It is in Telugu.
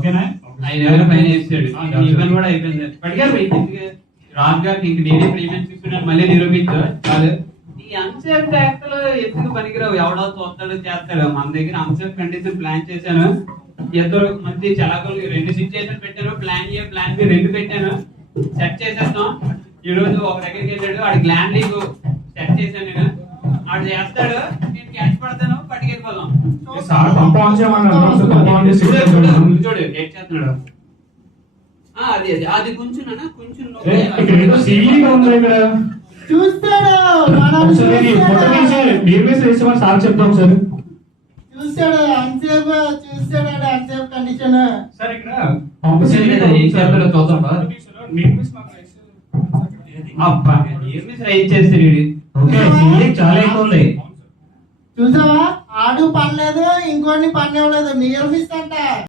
ఓకేనా? 5,000 ఫైన్ వేసాడు. ఈవెన్ కూడా అయిపోయింది. పడిగారు రాజు గారికి ఇంక నేనే ప్రీమియం తీసుకున్నాను మళ్ళీ నిరూపించు కాదు. ఈ అన్సేఫ్ యాక్ట్ లో ఎందుకు పనికిరావు? ఎవడో చూస్తాడు చేస్తాడు. మన దగ్గర అన్సేఫ్ కండిషన్ ప్లాన్ చేశాను. ఇద్దరు మంచి చలాకులు 2 సిచ్యుయేషన్ పెట్టాను. ప్లాన్ ఏ ప్లాన్ బి 2 పెట్టాను. సెట్ చేసేస్తాం. ఈ రోజు ఒక దగ్గరికి వెళ్ళాడు. వాడి గ్లాండ్ లీగ్ సెట్ చేశాను నేను. వాడు చేస్తాడు, నేను క్యాచ్ పడతాను, పట్టుకెళ్ళిపోదాం. చూడు ఏడ్ చేస్తున్నాడు. అది అది అది కొంచెం కొంచెం చూస్తాడు చెప్తాం సార్. చూస్తాడు అన్సేఫ్ చూస్తాడు అన్సేఫ్ కండిషన్. సార్ ఇక్కడ చాలా ఎక్కువ ఉంది. చూసావా? ఆడు పనిలేదు, ఇంకోటి పని ఇవ్వలేదు. నియర్ మిస్ అంట.